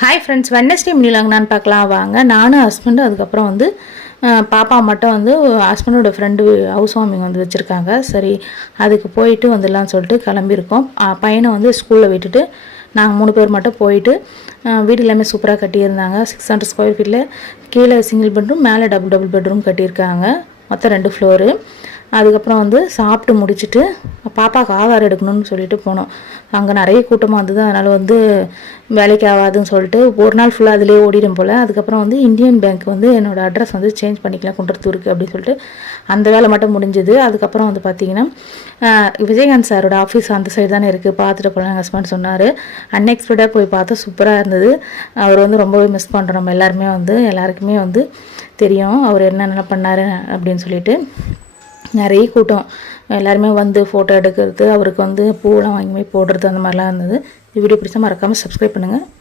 Hi friends, Wednesday முடியலாங்கன்னு பார்க்கலாம் வாங்க. நானும் ஹஸ்பண்டு அதுக்கப்புறம் வந்து பாப்பா மட்டும் வந்து ஹஸ்பண்டோட ஃப்ரெண்டு ஹவுஸ் வார்மிங் வந்து வச்சுருக்காங்க. சரி அதுக்கு போயிட்டு வந்துடலான்னு சொல்லிட்டு கிளம்பியிருக்கோம். பையனை வந்து ஸ்கூலில் விட்டுட்டு நாங்கள் 3 பேர் மட்டும் போயிட்டு வீடு எல்லாமே சூப்பராக கட்டியிருந்தாங்க. 600 ஸ்கொயர் ஃபீட்டில் கீழே சிங்கிள் பெட்ரூம், மேலே டபுள் பெட்ரூம் கட்டியிருக்காங்க. மொத்தம் 2 ஃப்ளோரு. அதுக்கப்புறம் வந்து சாப்பிட்டு முடிச்சுட்டு பாப்பாவுக்கு ஆகாரம் எடுக்கணும்னு சொல்லிட்டு போனோம். அங்கே நிறைய கூட்டமாக இருந்தது. அதனால் வந்து வேலைக்கு ஆகாதுன்னு சொல்லிட்டு ஒரு நாள் ஃபுல்லாக அதிலே ஓடிடும் போல். அதுக்கப்புறம் வந்து இந்தியன் பேங்க் வந்து என்னோடய அட்ரஸ் வந்து சேஞ்ச் பண்ணிக்கலாம் குன்றத்தூருக்கு அப்படின்னு சொல்லிட்டு அந்த வேலை மட்டும் முடிஞ்சுது. அதுக்கப்புறம் வந்து பார்த்திங்கன்னா விஜயகாந்த் சாரோட ஆஃபீஸ் அந்த சைடு தானே இருக்குது, பார்த்துட்டு போகலாம் ஹஸ்பண்ட் சொன்னார். அன்எக்ஸ்பெக்டாக போய் பார்த்தா சூப்பராக இருந்தது. அவர் வந்து ரொம்பவே மிஸ் பண்ணுறோம். நம்ம எல்லாருக்குமே வந்து தெரியும் அவர் என்னென்ன பண்ணார் அப்படின்னு சொல்லிட்டு. நிறைய கூட்டம், எல்லாருமே வந்து ஃபோட்டோ எடுக்கிறது, அவருக்கு வந்து பூவெல்லாம் வாங்கி போய் போடுறது, அந்த மாதிரிலாம் இருந்தது. இந்த வீடியோ பிடிச்சா மறக்காமல் சப்ஸ்கிரைப் பண்ணுங்கள்.